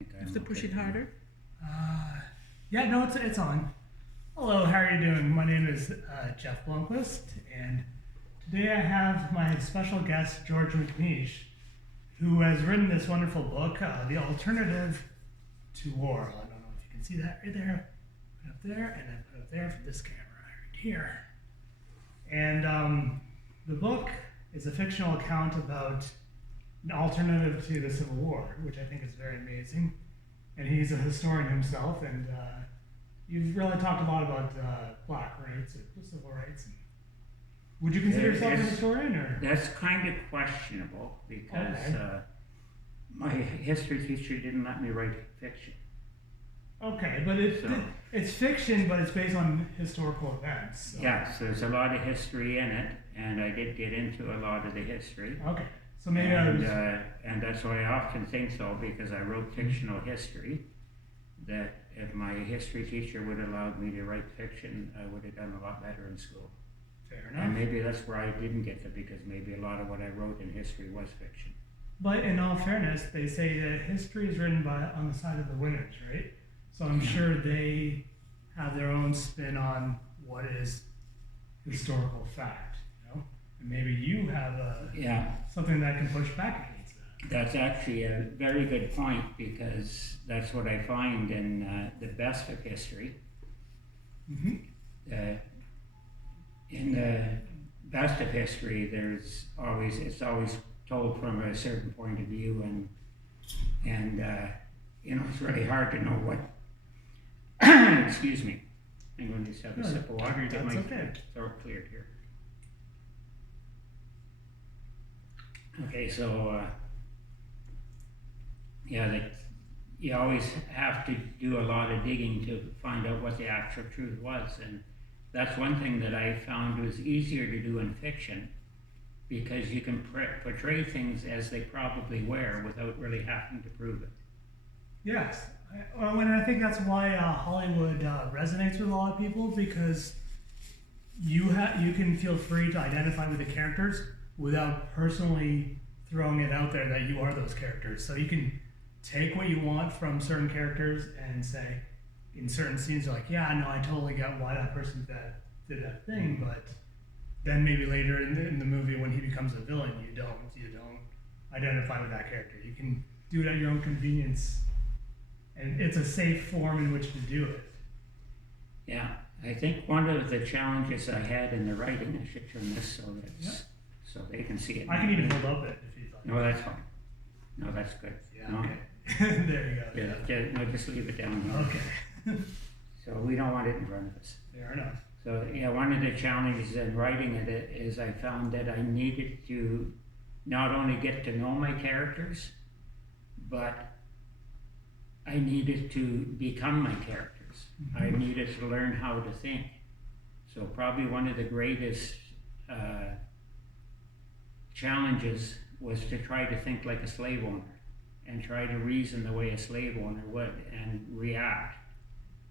You have to push it harder. Yeah, no, it's on. Hello, how are you doing? My name is Jeff Blomquist, and today I have my special guest, George McNeish, who has written this wonderful book, The Alternative to War. I don't know if you can see that right there. Put up there, and then put up there for this camera right here. And the book is a fictional account about an alternative to the Civil War, which I think is very amazing. And he's a historian himself, and you've really talked a lot about black rights or civil rights. Would you consider yourself a historian, or? That's kind of questionable because Okay. my history teacher didn't let me write fiction. Okay, but it's fiction, but it's based on historical events. So. Yes, there's a lot of history in it, and I did get into a lot of the history. Okay, so maybe I was. And that's why I often think so, because I wrote fictional history, that if my history teacher would have allowed me to write fiction, I would have done a lot better in school. Fair And enough. maybe that's where I didn't get it, because maybe a lot of what I wrote in history was fiction. But in all fairness, they say that history is written on the side of the winners, right? So I'm sure they have their own spin on what is historical fact, you know? And maybe you have something that can push back against that. That's actually a very good point, because that's what I find in the best of history. Mm-hmm. In the best of history, it's always told from a certain point of view, and it's really hard to know what. Excuse me. I'm going to just have a sip of water to get my throat cleared here. Okay, so you always have to do a lot of digging to find out what the actual truth was, and that's one thing that I found was easier to do in fiction, because you can portray things as they probably were without really having to prove it. Yes. And I think that's why Hollywood resonates with a lot of people, because you can feel free to identify with the characters without personally throwing it out there that you are those characters. So you can take what you want from certain characters and say, in certain scenes, you're like, yeah, no, I totally get why that person did that thing, but then maybe later in the movie when he becomes a villain, you don't identify with that character. You can do it at your own convenience, and it's a safe form in which to do it. Yeah, I think one of the challenges I had in the writing, I should turn this so they can see it. I can even hold up it if you'd like. No, that's fine. No, that's good. Yeah, No? okay. There you go. No, just leave it down here. Okay. So we don't want it in front of us. Fair enough. So one of the challenges in writing it is I found that I needed to not only get to know my characters, but I needed to become my characters. Mm-hmm. I needed to learn how to think. So probably one of the greatest challenges was to try to think like a slave owner and try to reason the way a slave owner would and react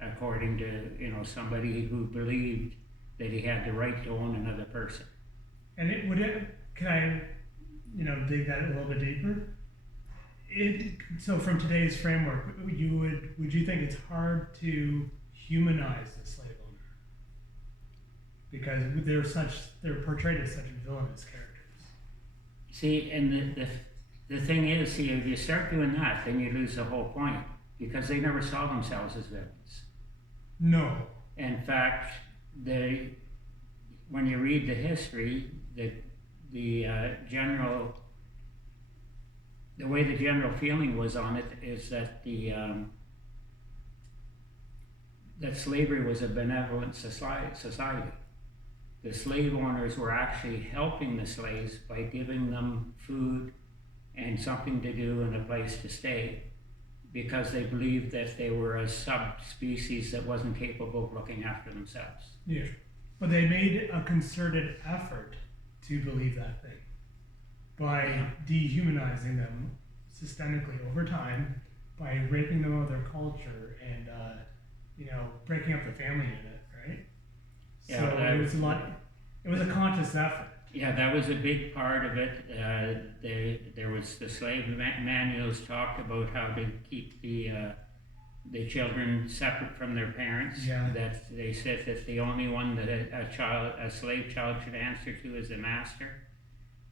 according to somebody who believed that he had the right to own another person. And can I dig that a little bit deeper? So from today's framework, would you think it's hard to humanize the slave owner because they're portrayed as such villainous characters? See, and the thing is, if you start doing that, then you lose the whole point, because they never saw themselves as villains. No. In fact, when you read the history, the way the general feeling was on it is that that slavery was a benevolent society. The slave owners were actually helping the slaves by giving them food and something to do and a place to stay, because they believed that they were a subspecies that wasn't capable of looking after themselves. Yeah. But they made a concerted effort to believe that thing by dehumanizing them systemically over time, by raping them of their culture and breaking up the family unit, right? Yeah, so it was a conscious effort. Yeah, that was a big part of it. There was the slave manuals talked about how to keep the children separate from their parents. Yeah. That they said that the only one that a slave child should answer to is the master.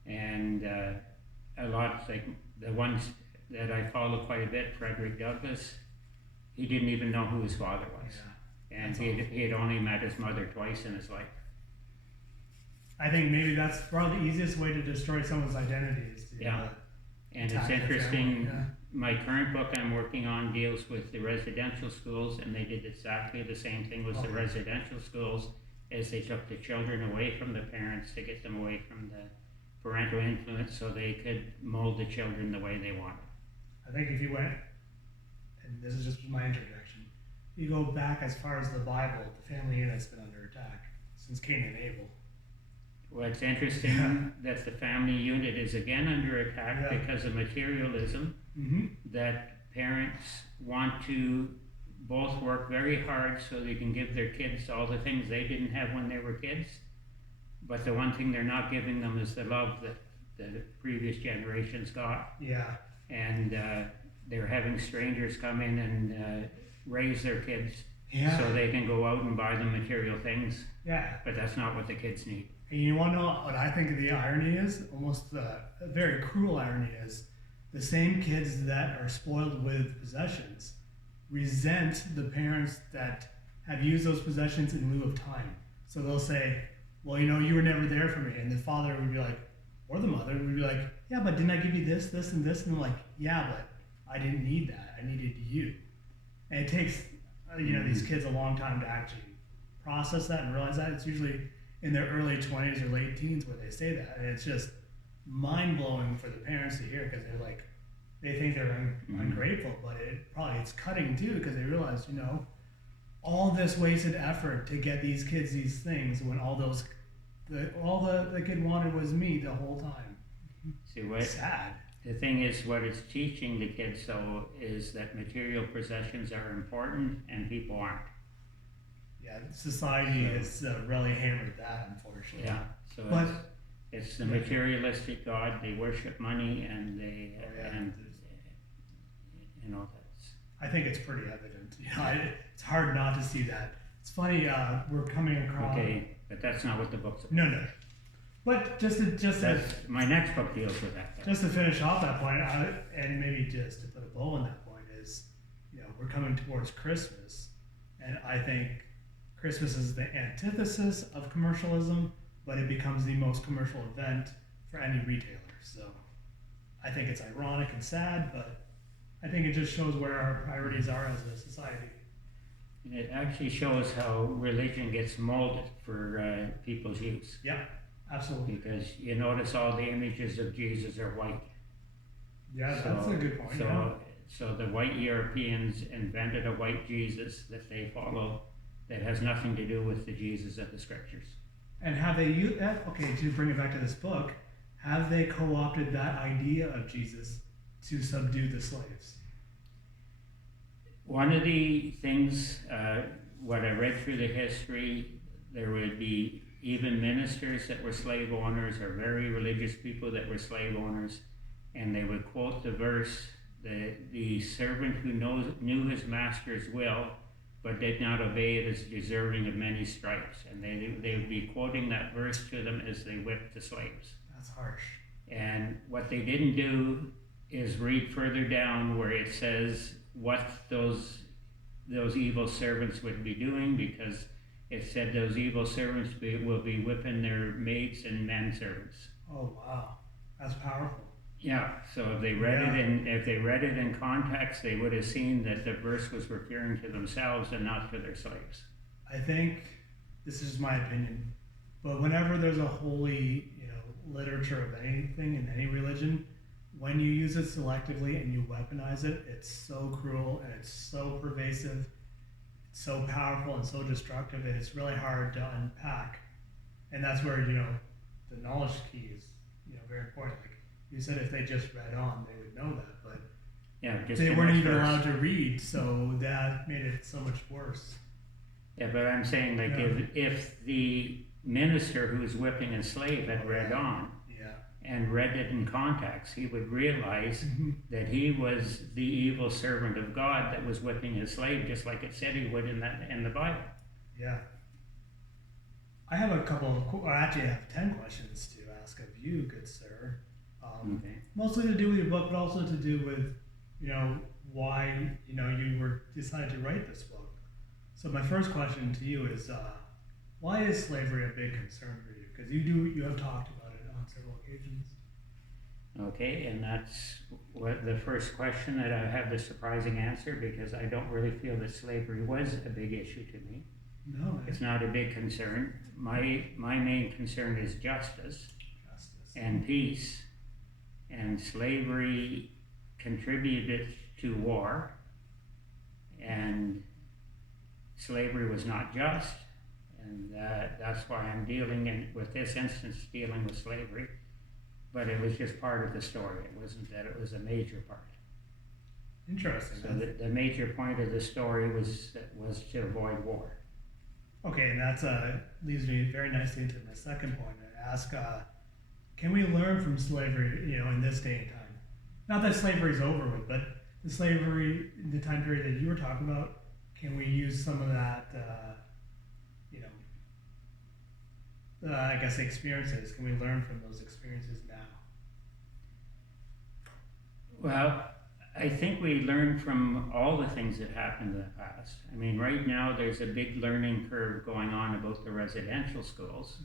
And a lot, like the ones that I follow quite a bit, Frederick Douglass, he didn't even know who his father was. Yeah. And he had only met his mother twice in his life. I think maybe that's probably the easiest way to destroy someone's identity is to Yeah. And it's attack the interesting, family, yeah. my current book I'm working on deals with the residential schools, and they did exactly the same thing with the Okay. residential schools, as they took the children away from the parents to get them away from the parental influence so they could mold the children the way they wanted. I think if you went, and this is just my interjection, you go back as far as the Bible, the family unit's been under attack since Cain and Abel. What's interesting, Yeah. that the family unit is again under attack Yeah. because of materialism, Mm-hmm. that parents want to both work very hard so they can give their kids all the things they didn't have when they were kids. But the one thing they're not giving them is the love that the previous generations got. Yeah. And they're having strangers come in and raise their kids Yeah. so they can go out and buy them material things. Yeah. But that's not what the kids need. And you want to know what I think the irony is? Almost a very cruel irony is the same kids that are spoiled with possessions resent the parents that have used those possessions in lieu of time. So they'll say, well, you were never there for me. And the father would be like, or the mother would be like, yeah, but didn't I give you this, this, and this? And they're like, yeah, but I didn't need that. I needed you. And it takes, these kids a long time to actually process that and realize that. It's usually in their early 20s or late teens where they say that. And it's just mind-blowing for the parents to hear because they're like, they think they're ungrateful, but it's cutting too because they realize, all this wasted effort to get these kids these things when all the kid wanted was me the whole time. See, what Sad. the thing is, what it's teaching the kids though is that material possessions are important and people aren't. Yeah, society has really hammered that, unfortunately. Yeah. So But it's the materialistic God. They worship money, and that's. I think it's pretty evident. It's hard not to see that. It's funny. We're coming across. Okay, but that's not what the book's about. No. But just to My next book deals with that. Though. just to finish off that point, and maybe just to put a bow on that point is, we're coming towards Christmas, and I think Christmas is the antithesis of commercialism, but it becomes the most commercial event for any retailer. So I think it's ironic and sad, but I think it just shows where our priorities are as a society. And it actually shows how religion gets molded for people's use. Yeah, absolutely. Because you notice all the images of Jesus are white. Yeah, that's a good point. So the white Europeans invented a white Jesus that they follow that has nothing to do with the Jesus of the scriptures. And have they used that? Okay, to bring it back to this book, have they co-opted that idea of Jesus to subdue the slaves? One of the things, what I read through the history, there would be even ministers that were slave owners or very religious people that were slave owners, and they would quote the verse, the servant who knew his master's will, but did not obey it is deserving of many stripes. And they would be quoting that verse to them as they whipped the slaves. That's harsh. And what they didn't do is read further down where it says what those evil servants would be doing, because it said those evil servants will be whipping their maids and manservants. Oh wow, that's powerful. Yeah, so if they read it in context, they would have seen that the verse was referring to themselves and not to their slaves. I think this is my opinion, but whenever there's a holy, literature of anything in any religion, when you use it selectively and you weaponize it, it's so cruel and it's so pervasive, it's so powerful and so destructive, and it's really hard to unpack. And that's where the knowledge key is very important. Like you said, if they just read on, they would know that, but they weren't even allowed to read, so that made it so much worse. Yeah, but I'm saying if the minister who was whipping a slave had read on Yeah. and read it in context, he would realize that he was the evil servant of God that was whipping his slave, just like it said he would in the Bible. Yeah. I have a couple of, or actually I have 10 questions to ask of you, good sir. Okay. Mostly to do with your book, but also to do with, why, you were decided to write this book. So my first question to you is, why is slavery a big concern for you? Because you have talked about it on several occasions. Okay, and that's what the first question that I have the surprising answer, because I don't really feel that slavery was a big issue to me. No, It's not a big concern. My main concern is justice justice. and peace. And slavery contributed to war, and slavery was not just, and that's why I'm with this instance, dealing with slavery. But it was just part of the story. It wasn't that it was a major part. Interesting. So the major point of the story was to avoid war. Okay, and that's leads me very nicely into my second point. I ask, can we learn from slavery, in this day and time? Not that slavery is over with, but the slavery, the time period that you were talking about, can we use some of that, I guess experiences? Can we learn from those experiences now? Well, I think we learn from all the things that happened in the past. I mean, right now there's a big learning curve going on about the residential schools.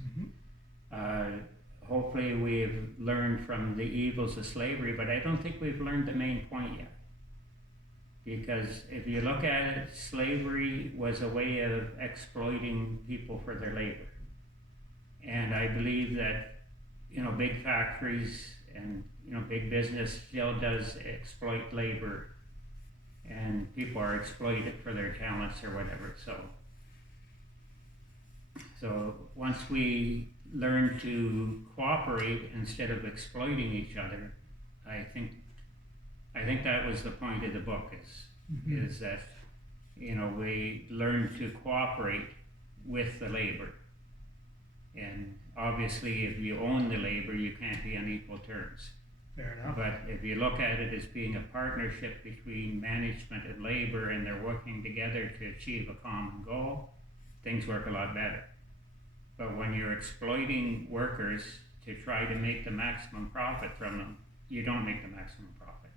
Hopefully we've learned from the evils of slavery, but I don't think we've learned the main point yet. Because if you look at it, slavery was a way of exploiting people for their labor. And I believe that, big factories and, big business still does exploit labor, and people are exploited for their talents or whatever. So once we learn to cooperate instead of exploiting each other, I think that was the point of the book is that, we learn to cooperate with the labor. And obviously if you own the labor, you can't be on equal terms. Fair enough. But if you look at it as being a partnership between management and labor, and they're working together to achieve a common goal, things work a lot better. But when you're exploiting workers to try to make the maximum profit from them, you don't make the maximum profit.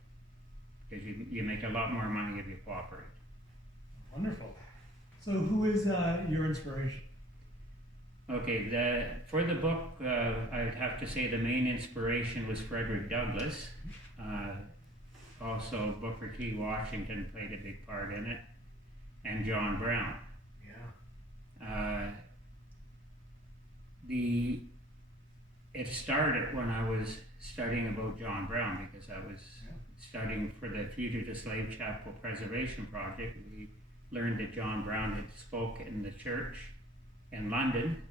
Because you make a lot more money if you cooperate. Wonderful. So who is your inspiration? Okay, for the book, I would have to say the main inspiration was Frederick Douglass. Also, Booker T. Washington played a big part in it, and John Brown. Yeah. It started when I was studying about John Brown, because I was studying for the Fugitive Slave Chapel Preservation Project. We learned that John Brown had spoke in the church in London.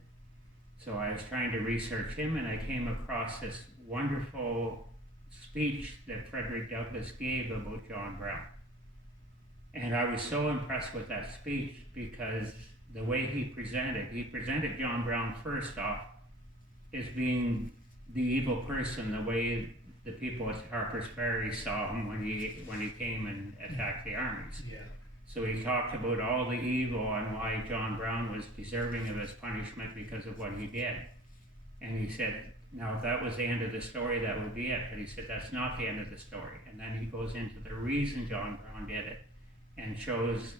So I was trying to research him, and I came across this wonderful speech that Frederick Douglass gave about John Brown. And I was so impressed with that speech because the way he presented John Brown first off as being the evil person, the way the people at Harper's Ferry saw him when he came and attacked the armies. Yeah. So he talked about all the evil and why John Brown was deserving of his punishment because of what he did. And he said, now if that was the end of the story, that would be it. But he said, that's not the end of the story. And then he goes into the reason John Brown did it and shows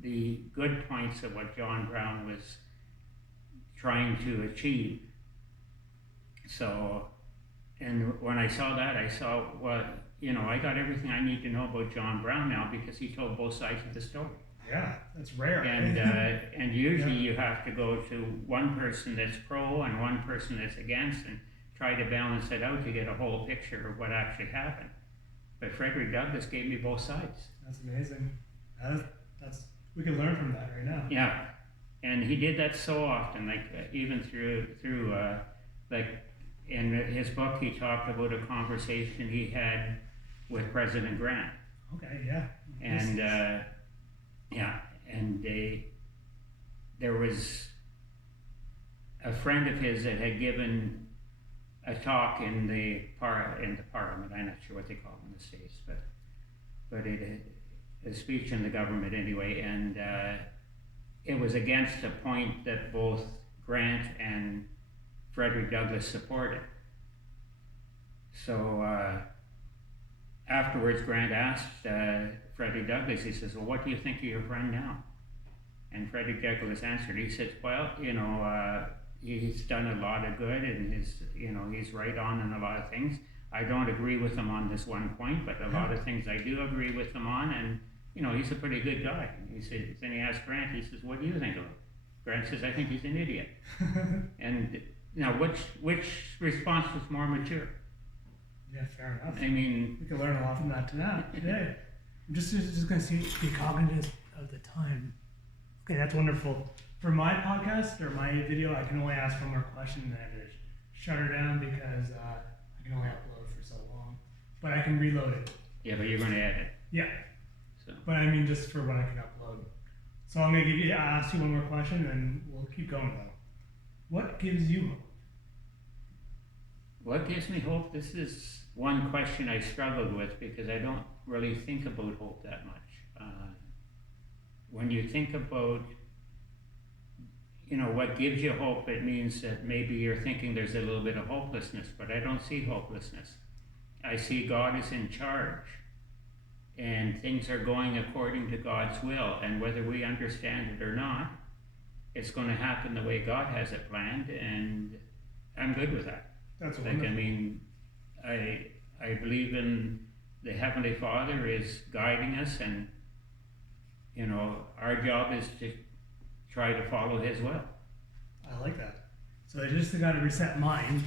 the good points of what John Brown was trying to achieve. So, and when I saw that, I saw, well, I got everything I need to know about John Brown now because he told both sides of the story. Yeah, that's rare. And usually you have to go to one person that's pro and one person that's against and try to balance it out to get a whole picture of what actually happened. But Frederick Douglass gave me both sides. That's amazing. We can learn from that right now. Yeah, and he did that so often, like even through like in his book, he talked about a conversation he had with President Grant. Okay, yeah. And there was a friend of his that had given a talk in the parliament. I'm not sure what they call it in the States, but a speech in the government anyway, and it was against a point that both Grant and Frederick Douglass supported. So afterwards, Grant asked Frederick Douglass, he says, well, what do you think of your friend now? And Frederick Douglass answered, he said, well, he's done a lot of good, and he's right on in a lot of things. I don't agree with him on this one point, but a lot of things I do agree with him on, and he's a pretty good guy. And he said, then he asked Grant, he says, what do you think of him? Grant says, I think he's an idiot. And now, which response was more mature? Yeah, fair enough. I mean, we can learn a lot from that today. I'm just going to be cognizant of the time. Okay, that's wonderful. For my podcast or my video, I can only ask one more question and I have to shut her down because I can only upload for so long. But I can reload it. Yeah, but you're going to edit. Yeah. So. But I mean, just for what I can upload. So I'm going to ask you one more question and we'll keep going though. What gives you hope? What gives me hope? This is one question I struggled with because I don't really think about hope that much. When you think about, what gives you hope, it means that maybe you're thinking there's a little bit of hopelessness, but I don't see hopelessness. I see God is in charge and things are going according to God's will, and whether we understand it or not, it's going to happen the way God has it planned, and I'm good with that. That's wonderful. I believe in the Heavenly Father is guiding us, and our job is to try to follow His will. I like that. So I just got to reset mine